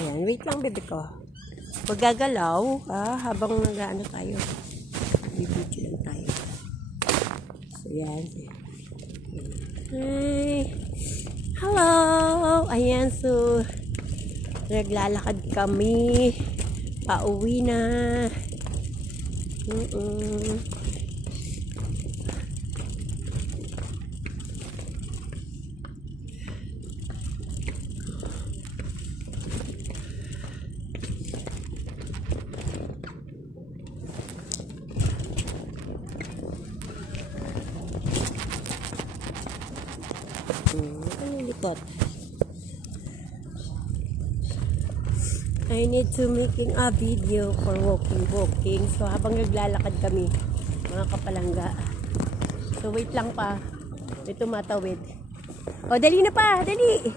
Ayan, wait lang bebe ko. Huwag gagalaw, habang nag-ano tayo. Bibidyo lang tayo. So, yan. Hi! Hello! Ayan, so, naglalakad kami. Pauwi na. I need to making a video for walking. So habang naglalakad kami, mga kapalangga. So wait lang pa. May tumatawid. O dali na pa, dali.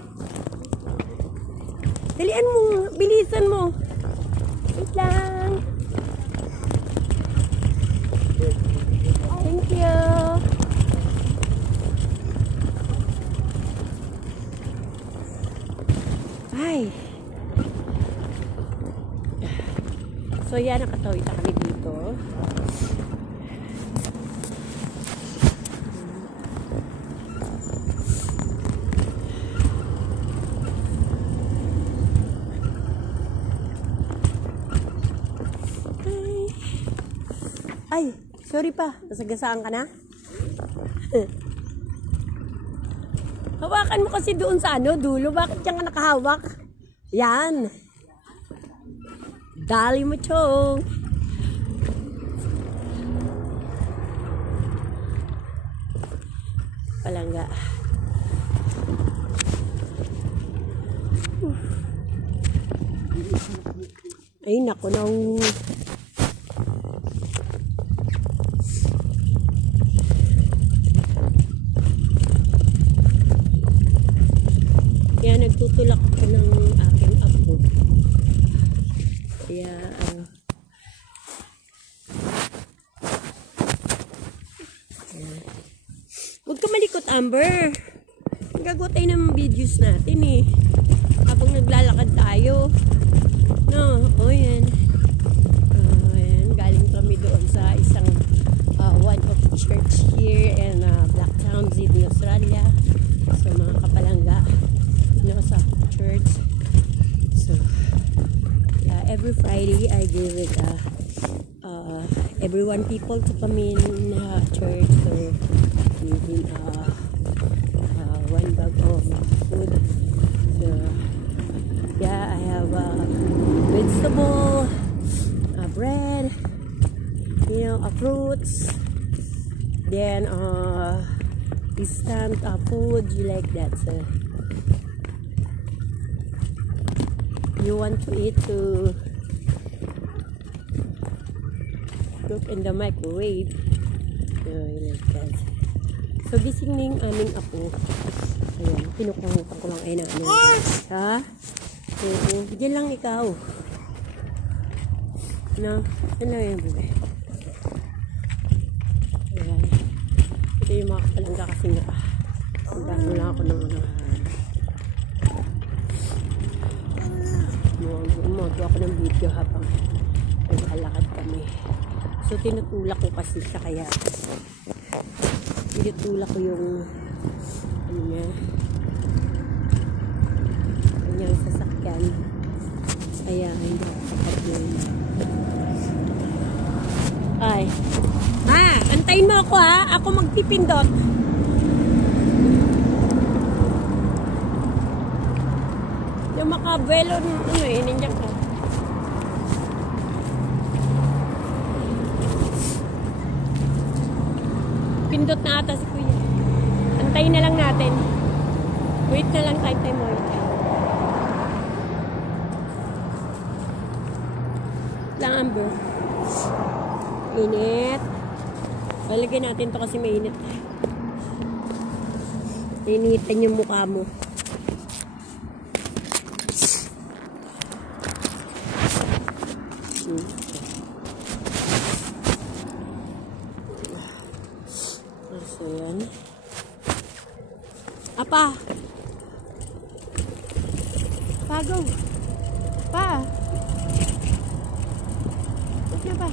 Dalian mo, bilisan mo. Wait lang. Thank you. Ay. So yan, nakatawid na kami dito. Ay, sorry pa. Nasagasaan ka na? Hawakan mo kasi doon sa dulo. Bakit yan ka nakahawak? Yan. Dali mo, chong. Palangga. Ay, naku nang. Kaya nagtutulak ako ng aking apo. Kaya, huwag ka malikot, Amber. Gagawa tayo ng videos natin eh. Habang naglalakad tayo. No, yan. Yan. Galing kami doon sa isang one of church here in Blacktown, Sydney, Australia. So, mga kapalangga. Sa church. So, every Friday I give it everyone people to come in church or giving one bag of food. So yeah, I have vegetable, bread, fruits, then instant food, you like that. So you want to eat to cook in the microwave. Like that. So gising na yung aming apo. Ayan, pinukuhutan ko lang ay na ano. Ha? Diyan lang ikaw. No? Diyan lang yung bebe. Ayan. Ito yung mga kapalangga kasi nga. Hanggang lang ako ng Umaga ako ng video habang naglalakad kami. So tinutulak ko kasi siya, kaya tinutulak ko yung kanyang sasakyan, kaya hindi ako kapag yun. Ay, antayin mo ako ako magpipindot. Yung makabuelo nandiyan ka. Pindot na ata si kuya. Antayin na lang natin. Wait na lang, time mo. Lang, Amber. Init. Balagyan natin to kasi mainit. Initan yung mukha mo. So, yan. Apa? Pagaw. Pa. Huwag na pa.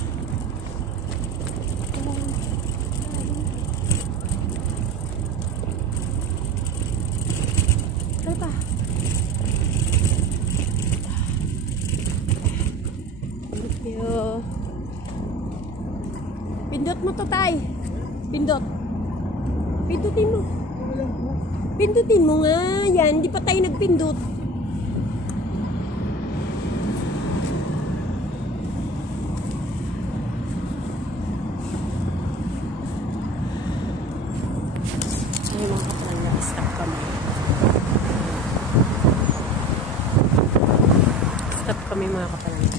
Tara pa. Thank you. Pindot mo to, tay. Pindot. Pindutin mo. Pindutin mo nga. Yan, hindi pa tayo nagpindot. Ay, mga kapalangga. Stop kami. Stop kami, mga kapalangga.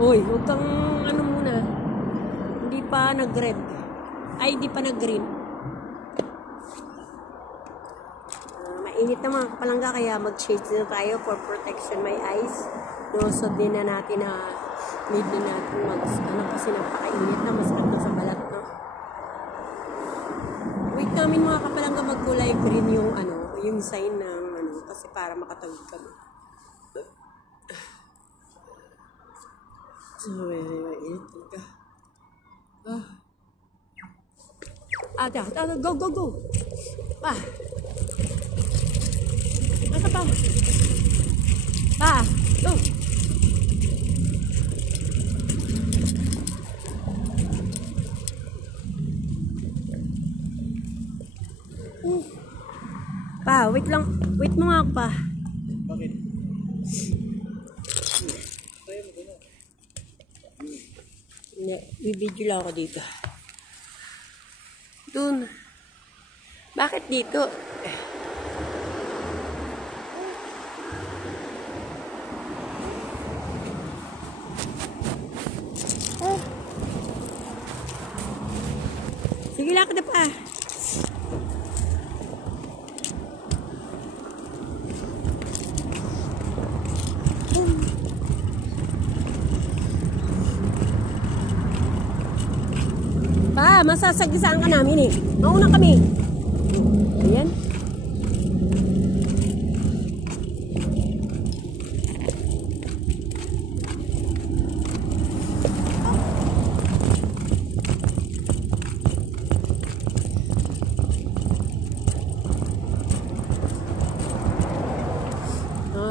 Hoy, huwag kang ano muna. Hindi pa nag-red. Ay, hindi pa nag-green. Mainit na mga kapalangga, kaya mag-shades na tayo for protection my eyes. No, so din na natin na need din natin ano kasi napakainit na mas kanta sa balat, no. Wait namin mga kapalangga magkulay green yung ano, yung sign ng ano kasi para makatawid kami. So, init talaga. Go, go, go. Ito pa. Go. Wait lang. Wait mo nga pa. Bakit? Bibidyo lang ako dito. Dun. Bakit dito? Sige lang ka na pa. Masasagisaan ka namin eh. Mauna kami. Ayan.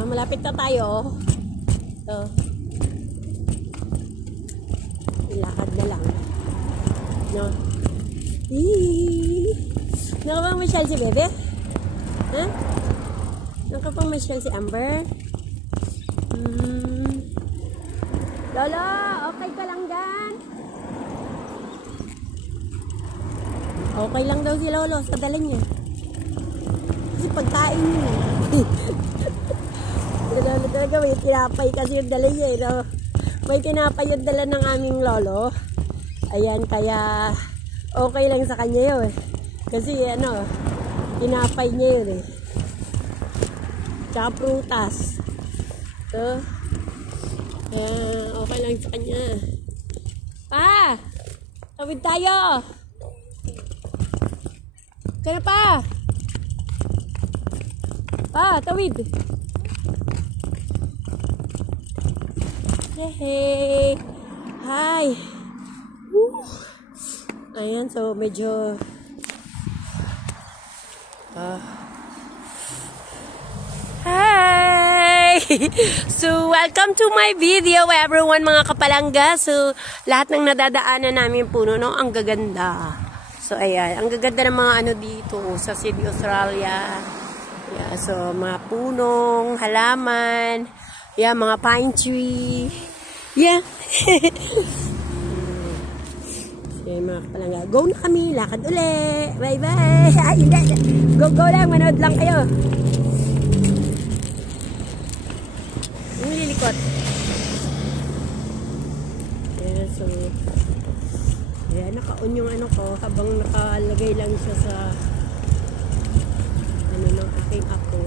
Malapit na tayo. So, ilakad na lang. No. Nakapang-masyal si Bebe? Ha? Nakapang-masyal si Amber? Lolo, okay ka lang dyan? Okay lang daw si Lolo sa dala niya. Kasi pagkain niya. Talaga may tinapay kasi yung dala niya. No? May tinapay yung dala ng aming Lolo. Ayan, kaya okay lang sa kanya yun. Kasi ano, tinapay niya yun eh. Tsaka prutas. So, okay lang sa kanya. Pa! Tawid tayo! Kaya pa! Pa, tawid! Hey! Hi! Woo. Ayan, so medyo hi! So, welcome to my video everyone mga kapalangga. So, lahat ng nadadaanan namin puno, no? Ang gaganda. So, ayan. Ang gaganda ng mga ano dito sa Sydney, Australia. Yeah, so, mga punong, halaman. Yeah, mga pine tree. Yeah. Okay, mga kapalangga. Go na kami. Lakad uli. Bye-bye. Ay, hindi. Go lang. Manood lang kayo. Yung lilikot. Yeah, so... Ayan, naka-on yung ano ko habang nakalagay lang siya sa ano ng aking apo.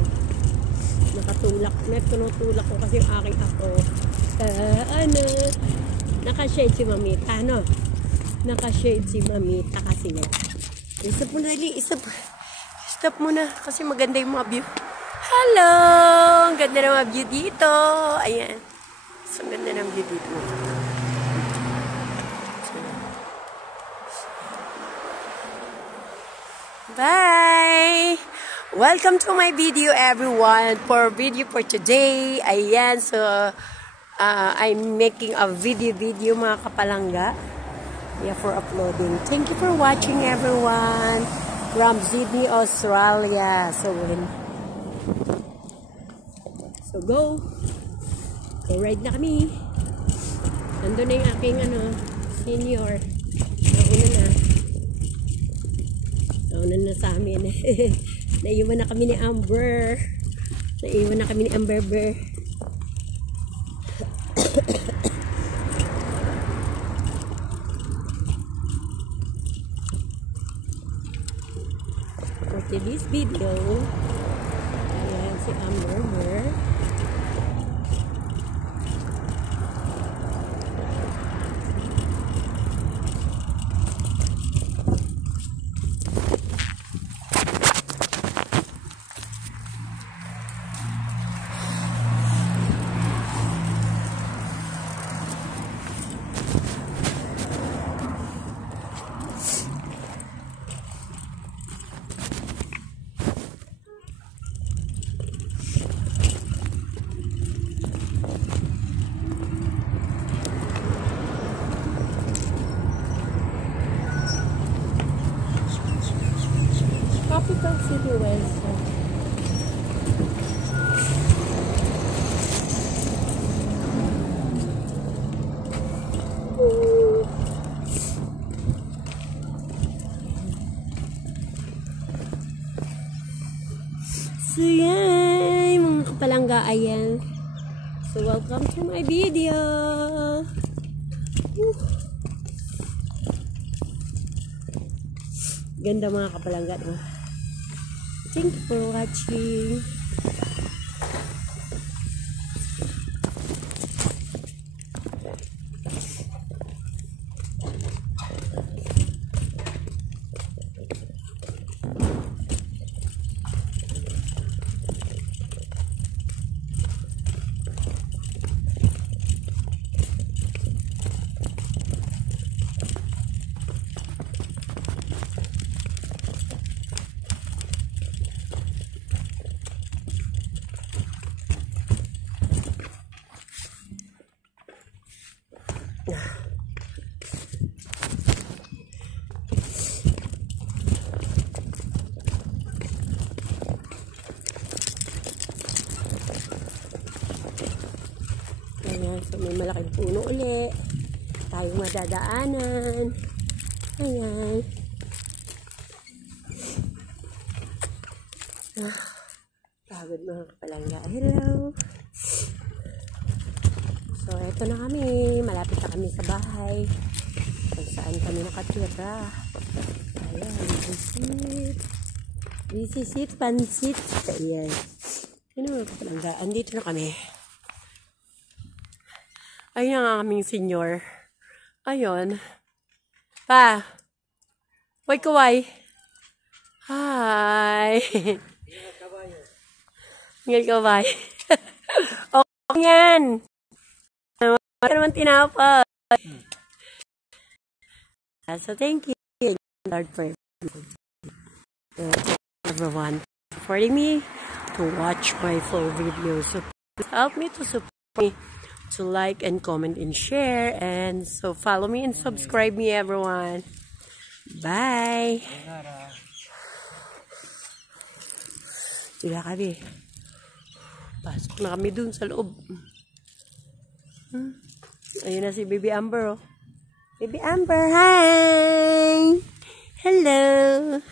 Nakatulak. Tinutulak ko kasi yung aking apo. Naka-shade si Mamita, no? Naka-shade si Mamita kasi nga. Stop mo na, stop mo na kasi maganda yung mga view. Hello! Ang ganda ng mga view dito. Ayan. So, ang ganda ng view dito. Bye! Welcome to my video, everyone. For video for today, ayan, so I'm making a video mga kapalangga. Yeah, for uploading. Thank you for watching, everyone. From Sydney, Australia. So go. So ride na kami. Nandun na yung aking senior. Nauna na sa amin. Naiwan na kami ni Amber. For this video, ayan si Amber. Capital City West. So yan, mga kapalangga, ayan. So welcome to my video. Ganda mga kapalangga, no? Thank you for watching. Ayan, so may malaking puno uli. Tayong madadaanan. Ayan. Pagod mga kapalangga. Hello. So, eto na kami. Malapit na kami sa bahay. Kung saan kami nakatira. Ayan, visit, pansit. Ayan. Ano mga kapalangga? Andito na kami. Ayun ang aming senior. Ayun. Pa. Hoy, kaway. Hi. Ingat kaway. Okay yan. Wala naman tinapay. So, thank you, Lord, for everyone supporting me to watch my full videos. So, help me to support me to like and comment and share, and so follow me and subscribe me, everyone. Bye. Pasok na kami dun sa loob. Ayun na si Baby Amber, oh. Baby Amber, hi! Hello!